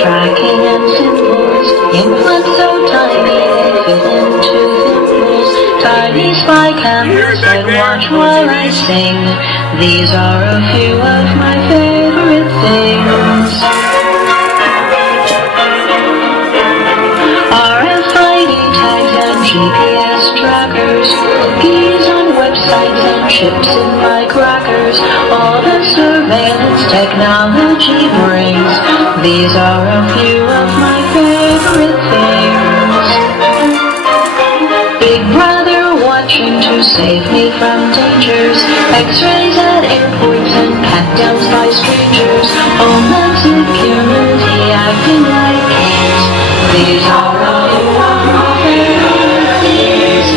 tracking and symbols, implants so tiny they fit into thimbles. Tiny spy cameras that watch while I sing. These are a few of my favorite things. RFID tags and GPS trackers, cookies on websites and chips in my crackers. All the surveillance technology brings. These are a few of my favorite things. Big brother watching to save me from dangers. X-rays at airports and pat-downs by strangers. Homeland security acting like kings. These are all of my favorite things.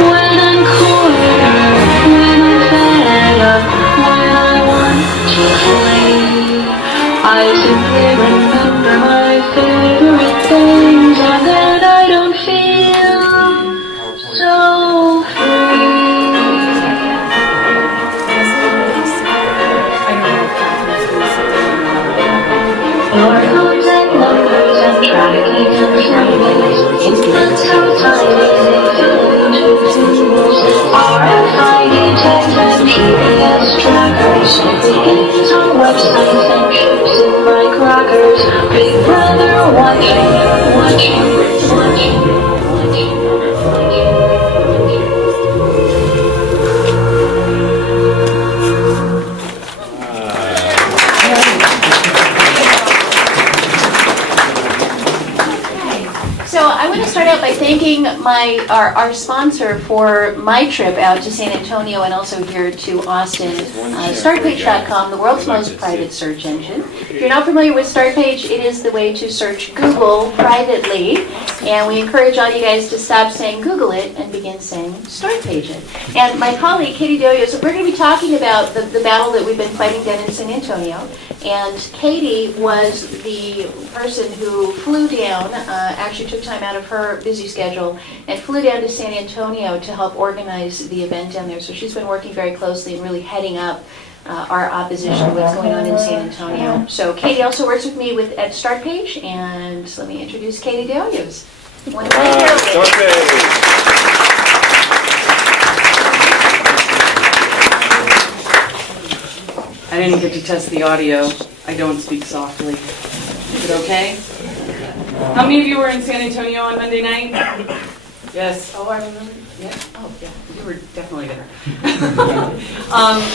When I'm cornered, when I'm fed up, when I want to flee, I simply remember my favorite things, and then I don't feel so free. Barcodes and numbers and tracking and symbols, implants so tiny they fit into symbols. RFID tags and GPS trackers, cookies on websites and chips in my crackers. Big brother watching, watching, watching, watching, watching. So I want to start out by thanking our sponsor for my trip out to San Antonio and also here to Austin. Startpage.com, the world's most private search engine. If you're not familiar with Startpage, it is the way to search Google privately. And we encourage all you guys to stop saying Google it and begin saying Startpage it. And my colleague, Katie Doyos, we're going to be talking about the battle that we've been fighting down in San Antonio. And Katie was the person who flew down, actually took time out of her busy schedule, and flew down to San Antonio to help organize the event down there. So she's been working very closely and really heading up our opposition to what's going on in San Antonio. So Katie also works with me at Startpage, and let me introduce Katie Doyos. I didn't get to test the audio. I don't speak softly. Is it okay? How many of you were in San Antonio on Monday night? Yes. Oh, I remember. Yeah. Oh, yeah. You were definitely there.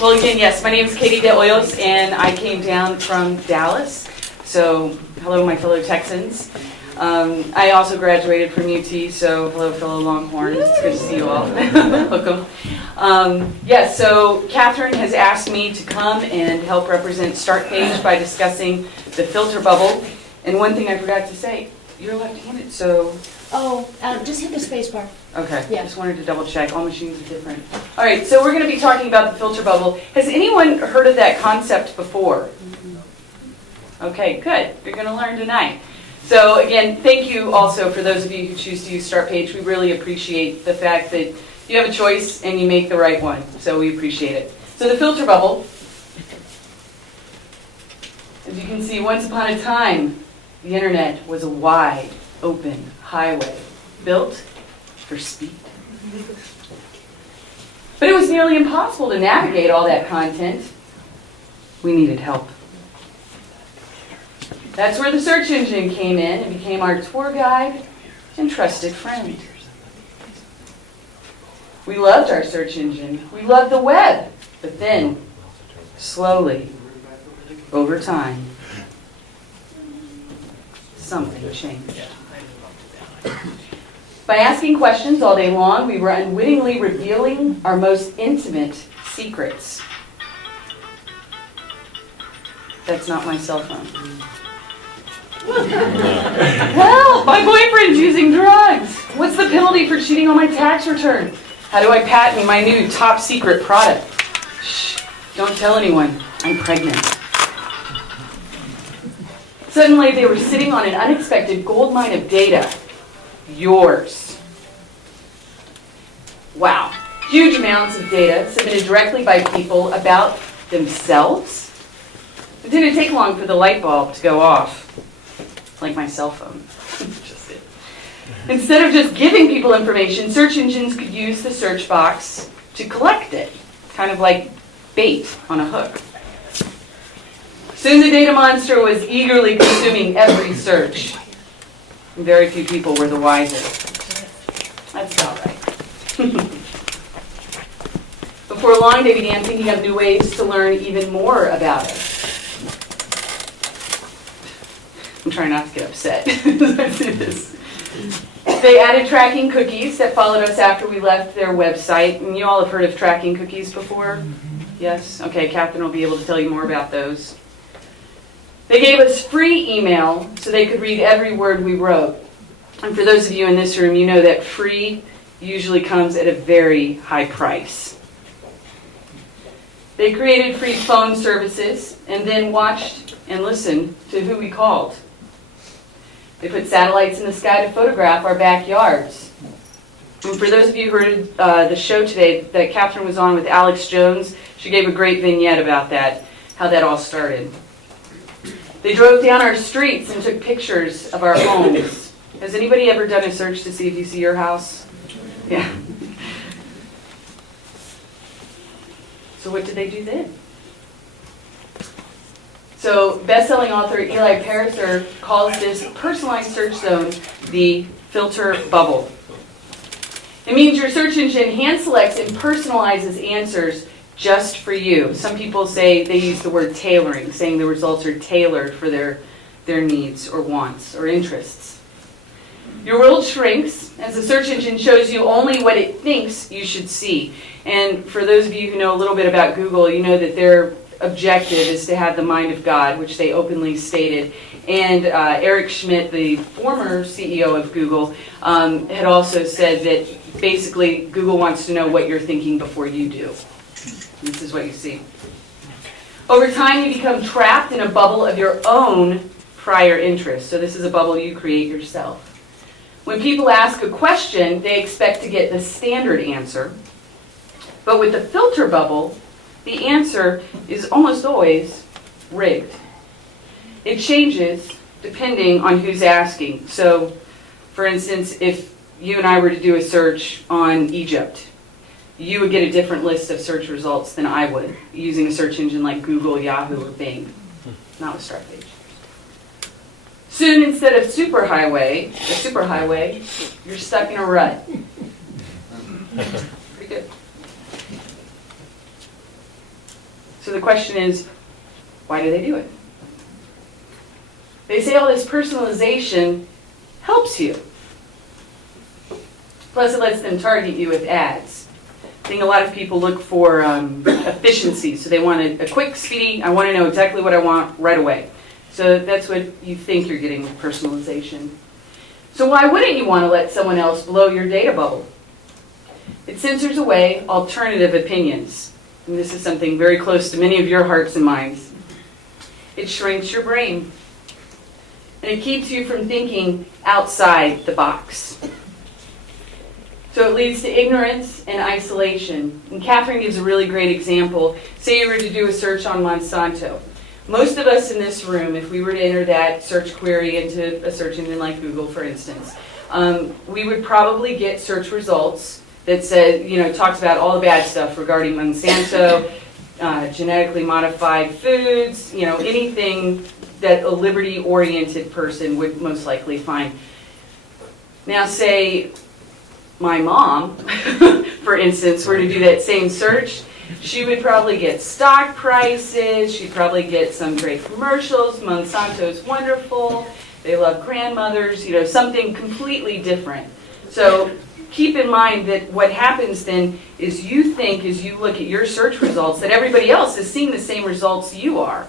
Well, again, yes. My name is Katie De Hoyos, and I came down from Dallas. So, hello, my fellow Texans. I also graduated from UT, so hello, fellow Longhorns. It's good to see you all. Welcome. Yes, so Katherine has asked me to come and help represent Startpage by discussing the filter bubble. And one thing I forgot to say, you're left-handed, so... Oh, just hit the space bar. Okay, Yeah. Just wanted to double check. All machines are different. All right, so we're going to be talking about the filter bubble. Has anyone heard of that concept before? Okay, good. You're going to learn tonight. So again, thank you also for those of you who choose to use Startpage. We really appreciate the fact that you have a choice and you make the right one. So we appreciate it. So the filter bubble, as you can see, once upon a time, the internet was a wide, open highway built for speed. But it was nearly impossible to navigate all that content. We needed help. That's where the search engine came in and became our tour guide and trusted friend. We loved our search engine. We loved the web. But then, slowly, over time, something changed. By asking questions all day long, we were unwittingly revealing our most intimate secrets. That's not my cell phone. Well, my boyfriend's using drugs. What's the penalty for cheating on my tax return? How do I patent my new top secret product? Shh, don't tell anyone. I'm pregnant. Suddenly, they were sitting on an unexpected gold mine of data. Yours. Wow. Huge amounts of data submitted directly by people about themselves. It didn't take long for the light bulb to go off. like my cell phone. Just it. Instead of just giving people information, search engines could use the search box to collect it, kind of like bait on a hook. Soon the data monster was eagerly consuming every search. Very few people were the wisest. That's about right. Before long, they began thinking of new ways to learn even more about it. I'm trying not to get upset. Let's do this. They added tracking cookies that followed us after we left their website. And you all have heard of tracking cookies before? Yes? Okay, Katherine will be able to tell you more about those. They gave us free email so they could read every word we wrote. And for those of you in this room, you know that free usually comes at a very high price. They created free phone services and then watched and listened to who we called. They put satellites in the sky to photograph our backyards. And for those of you who heard the show today that Katherine was on with Alex Jones, she gave a great vignette about that, how that all started. They drove down our streets and took pictures of our homes. Has anybody ever done a search to see if you see your house? Yeah. So what did they do then? So best-selling author Eli Pariser calls this personalized search zone the filter bubble. It means your search engine hand selects and personalizes answers just for you. Some people say they use the word tailoring, saying the results are tailored for their needs or wants or interests. Your world shrinks as the search engine shows you only what it thinks you should see. And for those of you who know a little bit about Google, you know that their objective is to have the mind of God, which they openly stated. And Eric Schmidt, the former CEO of Google, had also said that basically Google wants to know what you're thinking before you do. This is what you see. Over time, you become trapped in a bubble of your own prior interests. So this is a bubble you create yourself. When people ask a question, they expect to get the standard answer. But with the filter bubble, the answer is almost always rigged. It changes depending on who's asking. So, for instance, if you and I were to do a search on Egypt, you would get a different list of search results than I would, using a search engine like Google, Yahoo, or Bing, not with Startpage. Soon, instead of a superhighway, you're stuck in a rut. Pretty good. So the question is, why do they do it? They say all this personalization helps you. Plus, it lets them target you with ads. I think a lot of people look for efficiency, so they want a quick, speedy, I want to know exactly what I want right away. So that's what you think you're getting with personalization. So why wouldn't you want to let someone else blow your data bubble? It censors away alternative opinions. And this is something very close to many of your hearts and minds. It shrinks your brain. And it keeps you from thinking outside the box. So it leads to ignorance and isolation. And Katherine gives a really great example. Say you were to do a search on Monsanto. Most of us in this room, if we were to enter that search query into a search engine like Google, for instance, we would probably get search results that said, talks about all the bad stuff regarding Monsanto, genetically modified foods, anything that a liberty-oriented person would most likely find. Now, say my mom, for instance, were to do that same search, she would probably get stock prices, she'd probably get some great commercials, Monsanto's wonderful, they love grandmothers, something completely different. So keep in mind that what happens then is you think as you look at your search results that everybody else is seeing the same results you are.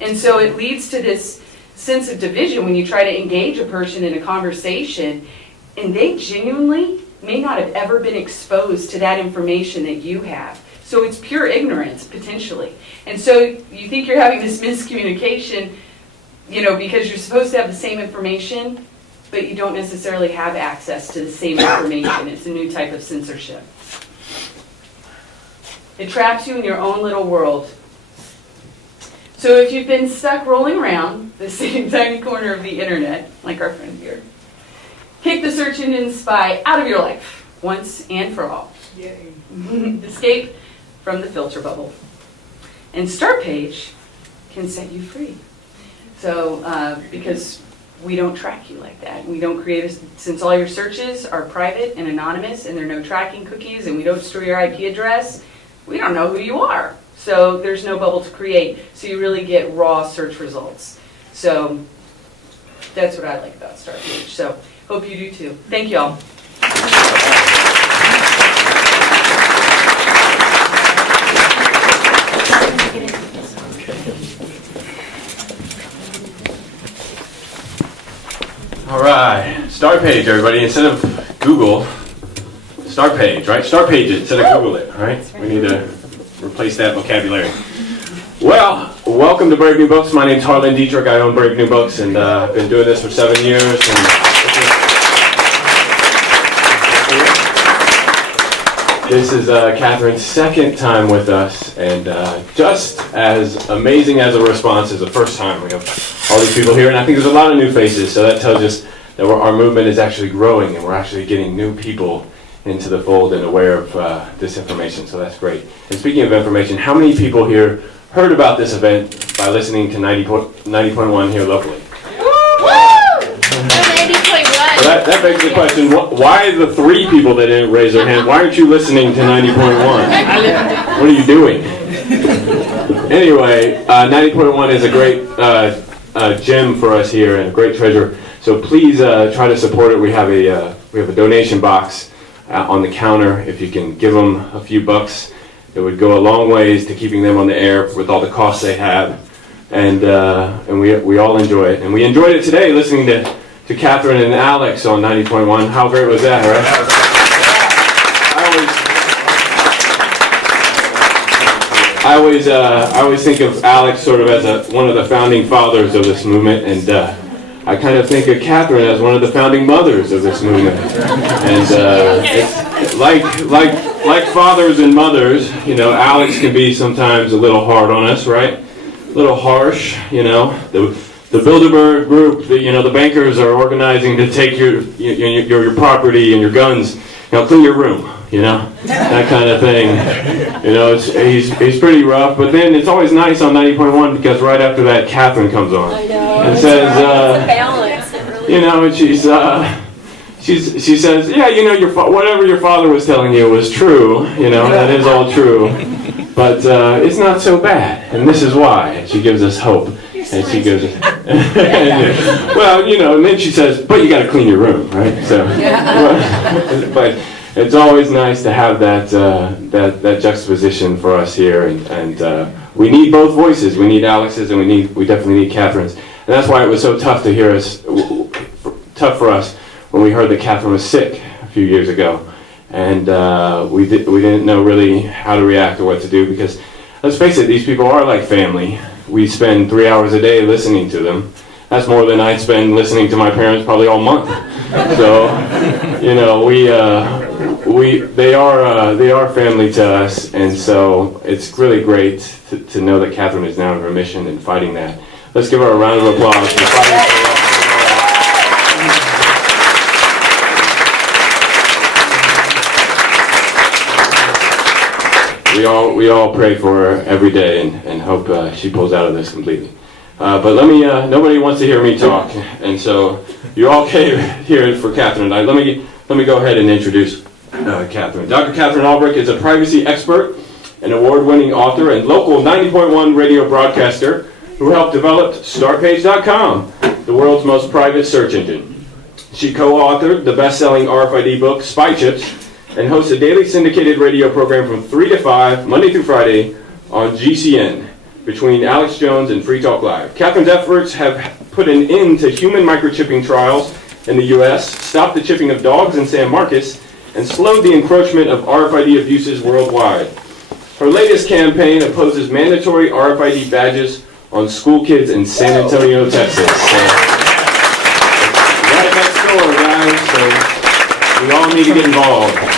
And so it leads to this sense of division when you try to engage a person in a conversation and they genuinely may not have ever been exposed to that information that you have. So it's pure ignorance, potentially. And so you think you're having this miscommunication, because you're supposed to have the same information, but you don't necessarily have access to the same information. It's a new type of censorship. It traps you in your own little world. So if you've been stuck rolling around the sitting tiny corner of the internet, like our friend here. Kick the search engine spy out of your life, once and for all. Escape from the filter bubble. And Start Page can set you free. So, because we don't track you like that. We don't create since all your searches are private and anonymous and there are no tracking cookies and we don't store your IP address, we don't know who you are. So there's no bubble to create. So you really get raw search results. So that's what I like about Start Page. So hope you do too. Thank you all. All right, Start Page, everybody. Instead of Google, Start Page, right? Start Page it instead of Google it, right? We need to replace that vocabulary. Well, welcome to Brave New Books. My name's Harlan Dietrich. I own Brave New Books, and I've been doing this for 7 years. And this is Catherine's second time with us, and just as amazing as a response as the first time. We have all these people here, and I think there's a lot of new faces, so that tells us that our movement is actually growing, and we're actually getting new people into the fold and aware of this information, so that's great. And speaking of information, how many people here heard about this event by listening to 90.1 here locally? So that begs the question, why the 3 people that didn't raise their hand, why aren't you listening to 90.1? What are you doing? Anyway, 90.1 is a great gem for us here and a great treasure. So please try to support it. We have a donation box on the counter. If you can give them a few bucks, it would go a long ways to keeping them on the air with all the costs they have. And we all enjoy it. And we enjoyed it today listening to Katherine and Alex on 90.1. How great was that, right? I always think of Alex sort of as one of the founding fathers of this movement, and I kind of think of Katherine as one of the founding mothers of this movement. And it's like fathers and mothers, you know, Alex can be sometimes a little hard on us, right? A little harsh, you know. The Bilderberg group, the bankers are organizing to take your property and your guns. Clean your room, that kind of thing. He's pretty rough, but then it's always nice on 90.1 because right after that, Katherine comes on and says, and she says, yeah, whatever your father was telling you was true. That is all true, but it's not so bad, and this is why. And she gives us hope. And she goes, well, and then she says, but you got to clean your room, right? So, but it's always nice to have that juxtaposition for us here, and we need both voices. We need Alex's, and we definitely need Katherine's, and that's why it was so tough for us when we heard that Katherine was sick a few years ago, and we didn't know really how to react or what to do, because let's face it, these people are like family. We spend 3 hours a day listening to them. That's more than I'd spend listening to my parents probably all month. So, they are family to us, and so it's really great to know that Katherine is now in remission and fighting that. Let's give her a round of applause for fighting for us. We all pray for her every day and hope she pulls out of this completely. But nobody wants to hear me talk, and so you all came here for Katherine and I. Let me go ahead and introduce Katherine. Dr. Katherine Albrecht is a privacy expert, an award-winning author, and local 90.1 radio broadcaster who helped develop StartPage.com, the world's most private search engine. She co-authored the best-selling RFID book, Spy Chips, and hosts a daily syndicated radio program from 3 to 5, Monday through Friday, on GCN, between Alex Jones and Free Talk Live. Katherine's efforts have put an end to human microchipping trials in the U.S., stopped the chipping of dogs in San Marcos, and slowed the encroachment of RFID abuses worldwide. Her latest campaign opposes mandatory RFID badges on school kids in San Antonio, Texas. So, right next door, guys, so we all need to get involved.